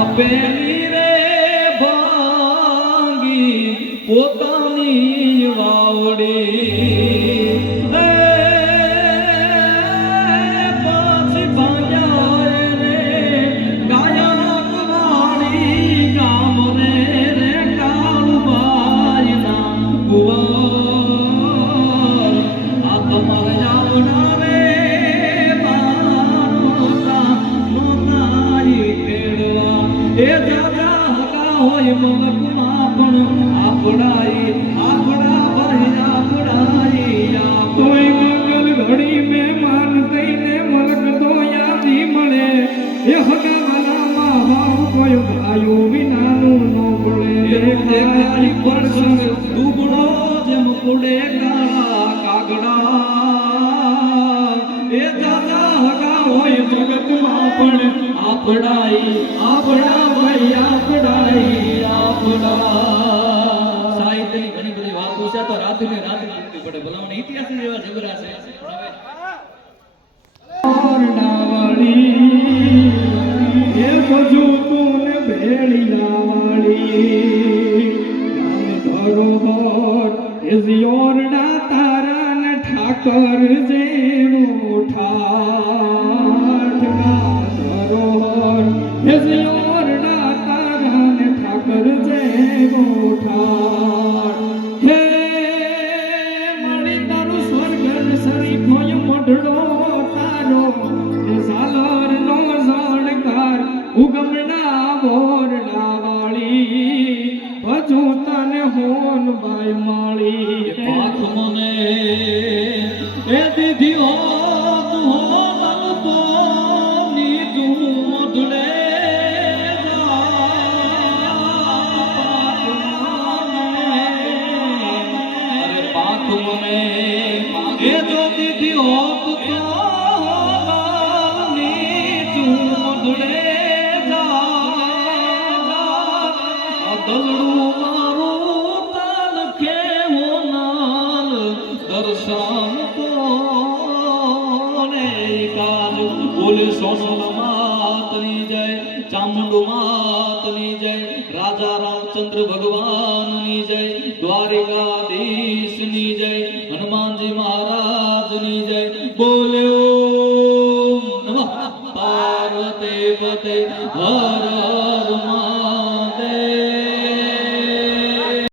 આપેલી રે ભાંગી પોતાની વાવડી એ દાદા હકા હોય મલકમાં પણ આપડાઈ આપડા ભાઈ આપડાઈ કોઈ મંગલ ઘડી મહેમાન થઈને મલક તો યાદી મળે. એ હગાવાલામાં ભાવ કોઈ ભાયો વિનાનું ન પડે. દેખાય પરસંગ દુબળો જેમ પડે કાળા કાગડા. એ દાદા હકા હોય જગતમાં પણ આપડાઈ આપડા ભાઈ આપડાઈ આપડા સાહિત્યની ઘણી બધી વાતો છે તો રાત ને રાત પૂછવી પડે. ભલામણ ઇતિહાસ જેવા જબરા છે. એ બધું તું ને ભેળિયા વાળી ધરોહર એ જીઓરડા તારા ને ઠાકર જેવો ઠાઠ ગામ ધરોહર એ જીઓરડા તારા ને ઠાકર જેવો ઠાઠ હે મળી તારું સ્વર્ગ સરી ભોય મોઢડો તારો એ સાલર નો ઝણકાર ઉગમણા બોરડા વાળી. ભજુ તને હોન બાઈ માળી. પાથ મને જો દીધી હોત તો મધડે દલડું મારું તાન કેવો જય ચામુંડ માતની જય રાજા રામચંદ્ર ભગવાનની જય દ્વારિકાધીશની જય હનુમાનજી મહારાજની পথে পথে হর মা।